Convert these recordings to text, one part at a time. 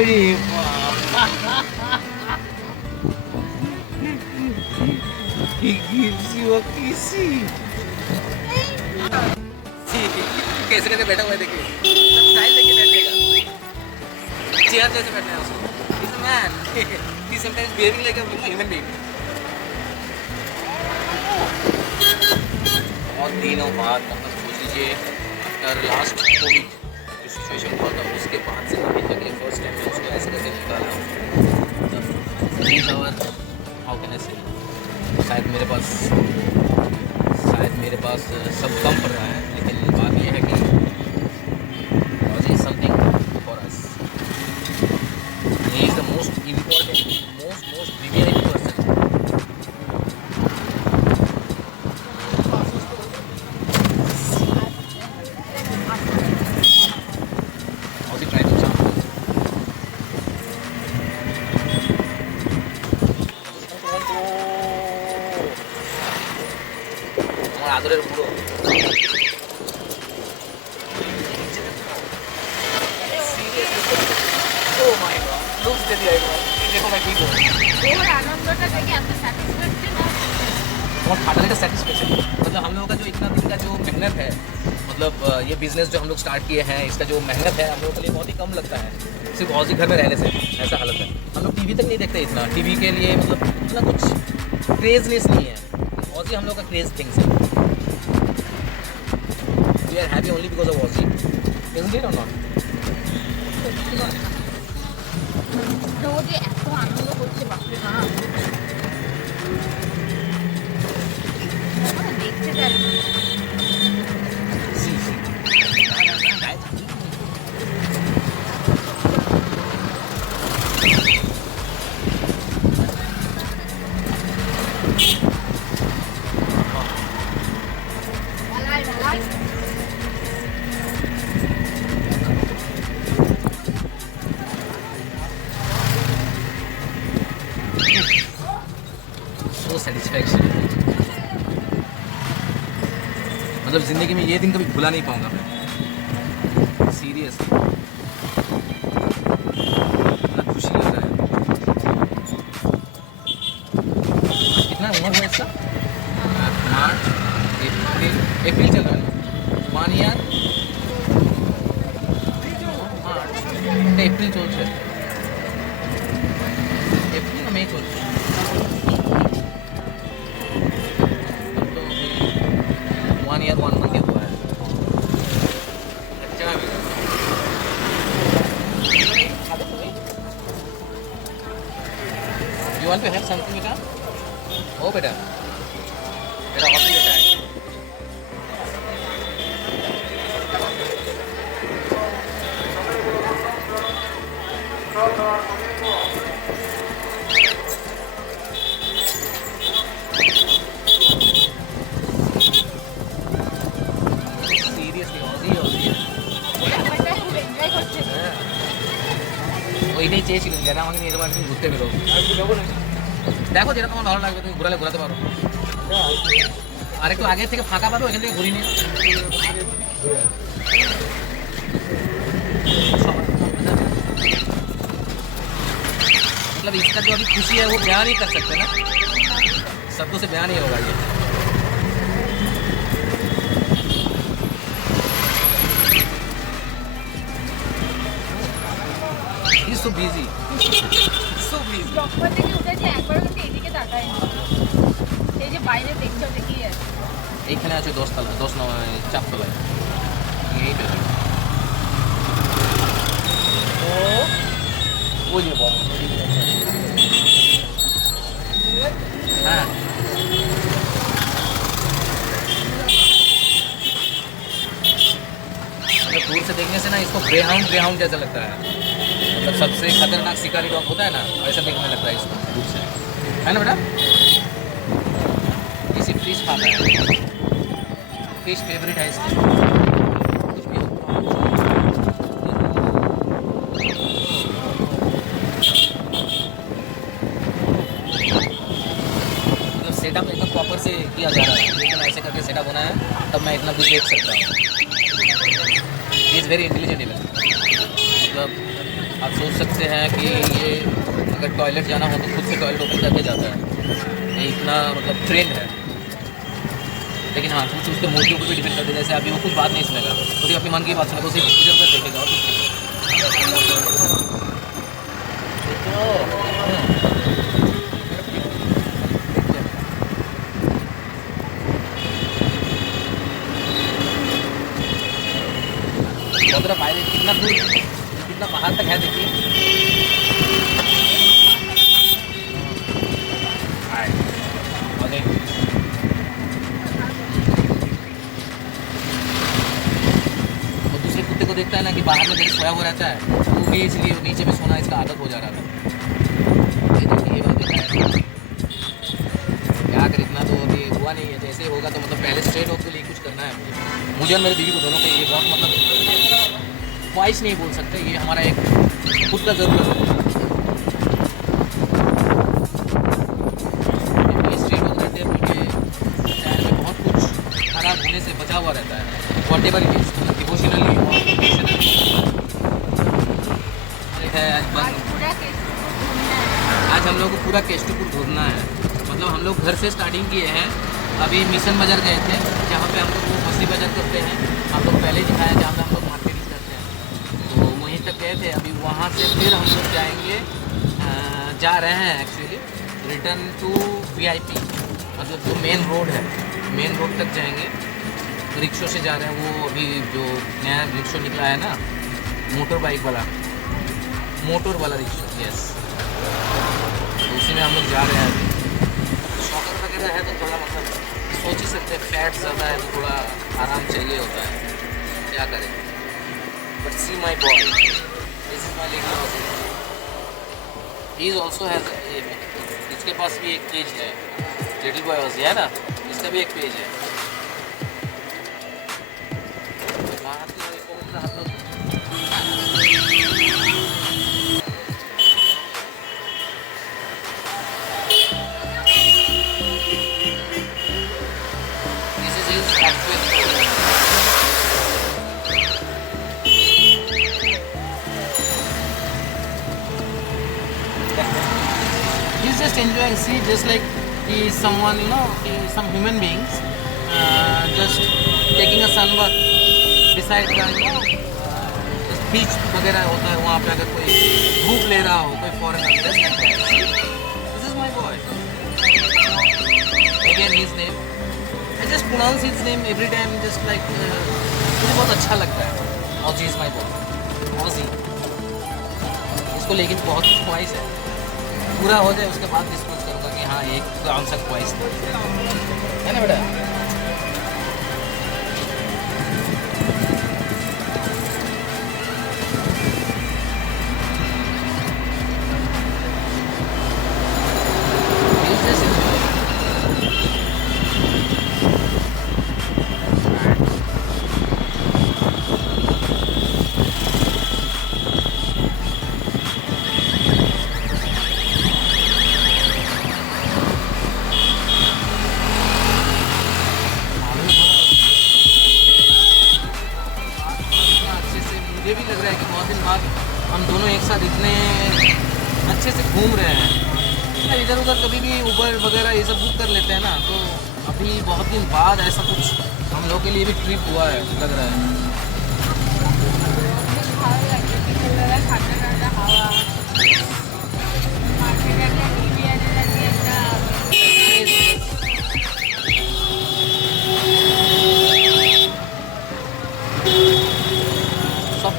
अरे बाप! He gives you a kissy. कैसे कैसे बैठा हुआ है देखिए, स्टाइल देखिए बैठने का, चेयर जैसे बैठना है उसको. He's a man. He's sometimes behaving like a human being. और दिनों बाद मतलब सोच लीजिए आफ्टर लास्ट कोविड जो सिचुएशन हुआ था उसके बाद से अभी तक ये फर्स्ट टाइम मैं उसको ऐसे करके निकाला मतलब please hour how can I से शायद मेरे पास सब कम पड़ रहा है लेकिन बात यह है कि Ozzy is something for us. He is the most important, most VIP person. Ozzy try to jump. আমার আদরের বুড়ো Oh my God! Looks दे दिया एक बार. देखो मैं ठीक हूँ. ওর আনন্দটা দেখে এত স্যাটিসফ্যাকশন और फाटने का सेटिस्फेक्शन मतलब हम लोगों का जो इतना दिन का जो मेहनत है मतलब ये बिजनेस जो हम लोग स्टार्ट किए हैं इसका जो मेहनत है हम लोगों के लिए बहुत ही कम लगता है सिर्फ Ozzy घर में रहने से ऐसा हालत है. हम लोग टीवी तक नहीं देखते इतना टीवी के लिए मतलब इतना कुछ क्रेजनेस नहीं है. Ozzy हम लोग का क्रेज थिंग्स है. We are happy only because of Ozzy. Isn't it or not? ও যে এত আনন্দ করছে বাপরে বাপ ওরা দেখতে চাই Sí, sí. ভালাই ভালাই So satisfaction. मतलब ज़िंदगी में ये दिन कभी भुला नहीं पाऊंगा मैं सीरियस इतना खुशी लग रहा है. कितना उम्र हुआ इसका मार्च अप्रैल चल रहा है 1 year मार्च अप्रैल चल रहा है अप्रैल में चल रहा है 1 year 1 month ही हुआ है. अच्छा You want to have something बेटा? ओ बेटा बेटा कॉफी बेटा है. Seriously Ozzy ব্যাপারটা খুব এনজয় করছে ওইটাই চেয়েছিলাম যেটা আমাকে নিয়ে তোমার ঘুরতে বেরো দেখো যেটা তোমার ভালো লাগবে তুমি ঘোরালে ঘোরাতে পারো আর একটু আগে থেকে ফাঁকা পাবে ওইখান থেকে ঘুরিয়ে নিও मतलब इसका जो अभी खुशी है वो बयान नहीं कर सकते ना शब्दों से बयान नहीं होगा ये. He's so busy. So busy. Doctor থেকে উঠেছে একবারও কিন্তু এদিকে তাকায়নি এই যে বাইরে দেখছো দেখি আছে এইখানে আছে 10 তলা 10 নয় 4 তলায় এই তো ও যে বড় হ্যাঁ मतलब दूर से देखने से ना इसको ग्रेहाउंड जैसा लगता है मतलब सबसे खतरनाक शिकारी डॉग होता है ना वैसा देखने लगता है इसको दूर से है ना बेटा. किसी फिश खाता है फिश फेवरेट है इसका कुछ भी हो. मतलब सेटअप एकदम प्रॉपर से किया जा रहा है लेकिन ऐसे करके सेटअप होना है तब मैं इतना कुछ देख सकता हूँ. He is very intelligent even मतलब आप सोच सकते हैं कि ये अगर टॉयलेट जाना हो तो खुद से टॉयलेट ओपन करके जाता है, ये इतना मतलब ट्रेंड है। लेकिन हाँ, कुछ उसके मूड के ऊपर भी डिपेंड करते हैं। जैसे अभी वो कुछ बात नहीं सुनेगा, तो सिर्फ अपनी मन की बात सुनेगा, तो सिर्फ इधर उधर देखेगा और कुछ नहीं। बहुत फायदे, कितना दूर, कितना बाहर तक है देखिए। और दूसरे कुत्ते को देखता है ना कि बाहर में कहीं सोया हुआ रहता है, तो वो भी इसलिए नीचे में सोना इसका आदत हो जा रहा था। ये देखिए, ये वाला देखा है, क्या कर, इतना तो अभी हुआ नहीं है। जैसे होगा तो मतलब पहले स्ट्रेट होकर लिए कुछ करना है मुझे और मेरे बीवी को, दोनों को। ये बहुत मतलब ख्वाहिश नहीं बोल सकते, ये हमारा एक खुद का ज़रूरत है। ये स्ट्रेट होकर रहते हैं क्योंकि शहर में बहुत कुछ खराब होने से बचा हुआ रहता है, वॉट एवर इट इज़, मतलब डिवोशनली और प्रोफेशनली है। आज हम लोग को पूरा केस्टपुर घूमना है। मतलब हम लोग घर से स्टार्टिंग किए हैं, अभी मिशन बाज़ार गए थे, जहाँ पे हम लोग वो मछली बाज़ार करते हैं, हम लोग पहले दिखाया, जहाँ पे हम लोग मार्केटिंग करते हैं, तो वहीं तक गए थे। अभी वहाँ से फिर हम लोग जाएंगे, जा रहे हैं एक्चुअली रिटर्न टू VIP, मतलब जो मेन रोड है, मेन रोड तक जाएंगे। रिक्शों से जा रहे हैं, वो अभी जो नया रिक्शा निकला है ना, मोटर बाइक वाला, मोटर वाला रिक्शा, यस, तो उसी में हम लोग जा रहे हैं। अभी शॉकर वगैरह है तो थोड़ा मतलब सोच ही सकते हैं, फैट ज़्यादा है तो थोड़ा आराम चाहिए होता है, क्या करें। But see my boy, this is my little, he is also has, इसके पास भी एक पेज है, लिटिल बॉय ऑजी है ना, इसका भी एक पेज है। This is his actual story. He's just enjoying, see, just like he is someone, you know, some human beings just taking a sunbath beside the, you know, just beach वगैरह होता है वहाँ पे, अगर कोई धूप ले रहा हो, कोई foreigner, just like that. This is my boy. Again his name, I just pronounce his name every time, just like मुझे बहुत अच्छा लगता है। Ozzy is my boy, Ozzy। इसको लेकिन बहुत ख्वाहिश है, पूरा हो जाए उसके बाद डिस्कस करूँगा कि हाँ एक कौन सा ख्वाहिश है ना बेटा। He's just enjoying। अच्छे से मुझे भी लग रहा है कि बहुत दिन बाद हम दोनों एक साथ इतने अच्छे से घूम रहे हैं। इधर उधर कभी भी उबर वगैरह ये सब बुक कर लेते हैं ना, तो अभी बहुत दिन बाद ऐसा कुछ हम लोग के लिए भी ट्रिप हुआ है, लग रहा है। सब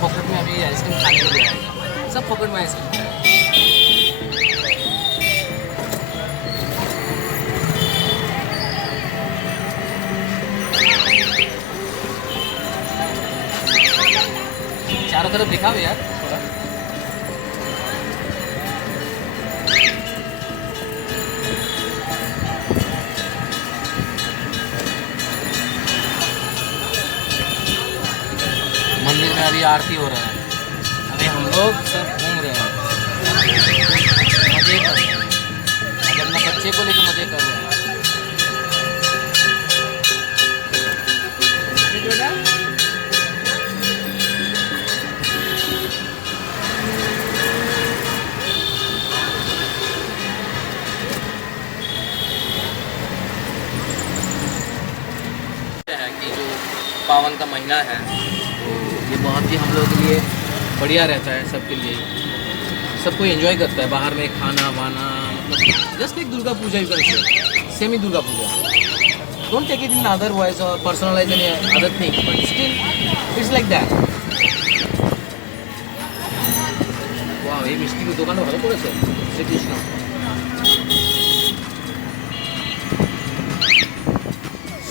पॉकेट में अभी आइसक्रीम खाने के लिए आएगा, सब पॉकेट में आइसक्रीम खाएगा। चारों तरफ दिखाओ यार थोड़ा। मंदिर में अभी आरती हो रहा है, अभी हम लोग सब घूम रहे हैं, मजे कर रहे हैं, अगर अपने बच्चे को लेकर मजे कर रहे हैं। पावन का महीना है, तो ये बहुत ही हम लोगों के लिए बढ़िया रहता है, सबके लिए। सब कोई एंजॉय करता है बाहर में खाना वाना, मतलब जस्ट एक Durga Puja you can say, semi Durga Puja. Don't take it in other voice और personalize in other thing, but still it's like that. वाह, এই মিষ্টির দোকানটা ভালো করেছে Shrikrishna.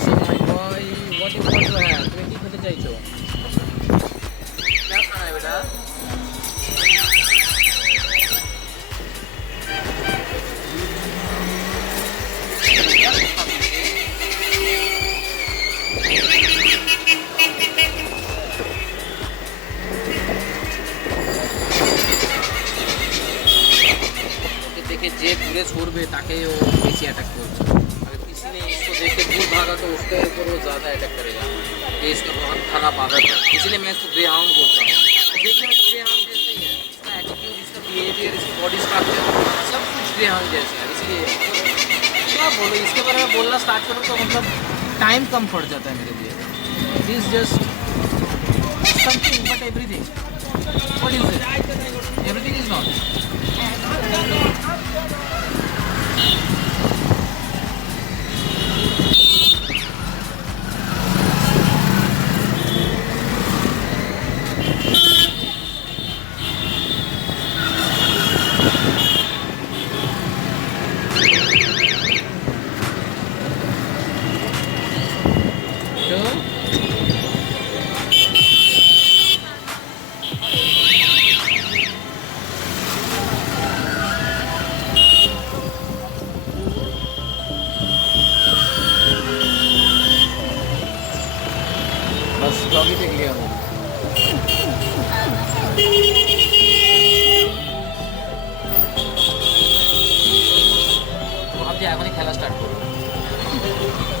So my boy, what you want to have? তুমি কি খেতে চাইছো? क्या खाना है बेटा? দেখে যে দূরে ছড়বে তাকে ও বেশি अटैक করবে। अगर किसी ने इसको देख के दूर भागा तो उसके ऊपर वो ज़्यादा अटैक करेगा। ये इसका बहुत खराब आदत है, इसीलिए मैं इसको ग्रे हाउंड बोलता हूँ। देखने में तो ग्रे हाउंड जैसे ही है, इसका एटीट्यूड, इसका बिहेवियर, इसकी बॉडी स्ट्रक्चर सब कुछ ग्रे हाउंड जैसे है। इसलिए क्या बोलो, इसके बारे में बोलना स्टार्ट करो तो मतलब टाइम कम पड़ जाता है मेरे लिए। It is just something but everything. What is it? Everything is not. बस डॉगी देख लिया हूँ। आप এখন খেলা स्टार्ट करो।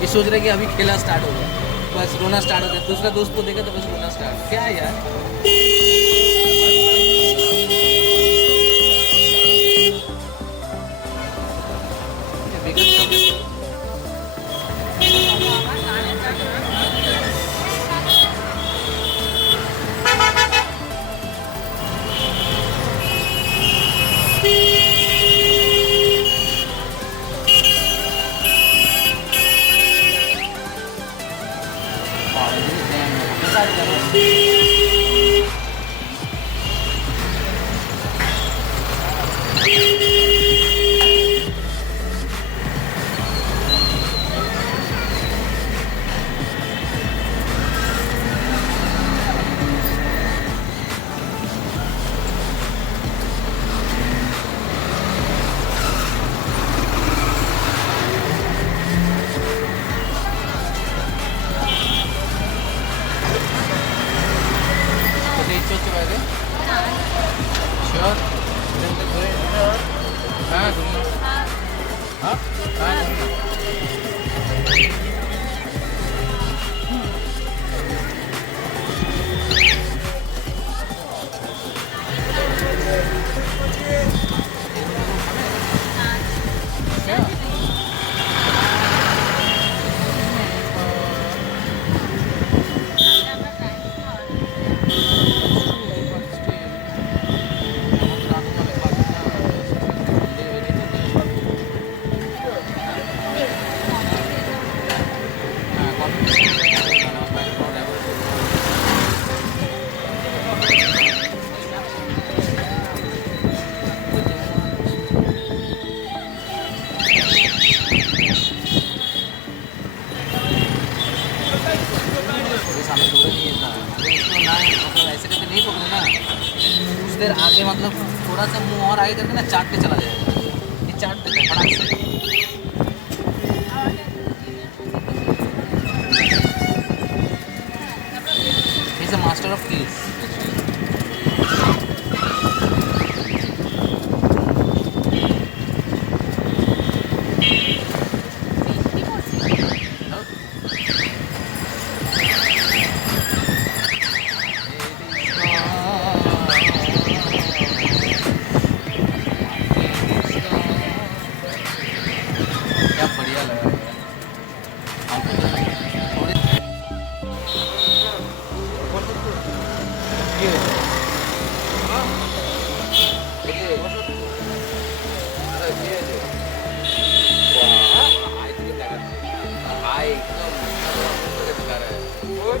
ये सोच रहे कि अभी खेला स्टार्ट हो गया, बस रोना स्टार्ट हो गया। दूसरा दोस्त को देखा तो बस रोना स्टार्ट। क्या है यार? देर आगे मतलब थोड़ा सा मुंह और आगे करके ना चाट के चला जाएगा। ये चाट देता है फटाक से। He's a master of keys. क्या बढ़िया लगा यार।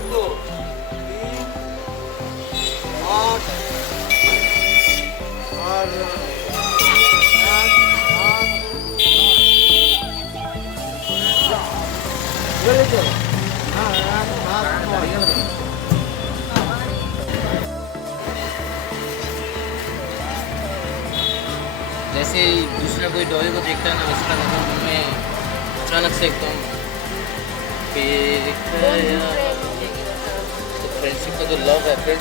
800 3 8 और 8 जैसे दूसरा कोई डॉगी को देखता है ना वैसे लगता है मन में अचानक से एकदम फ्रेंडशिप का जो लव है फ्रेंड्स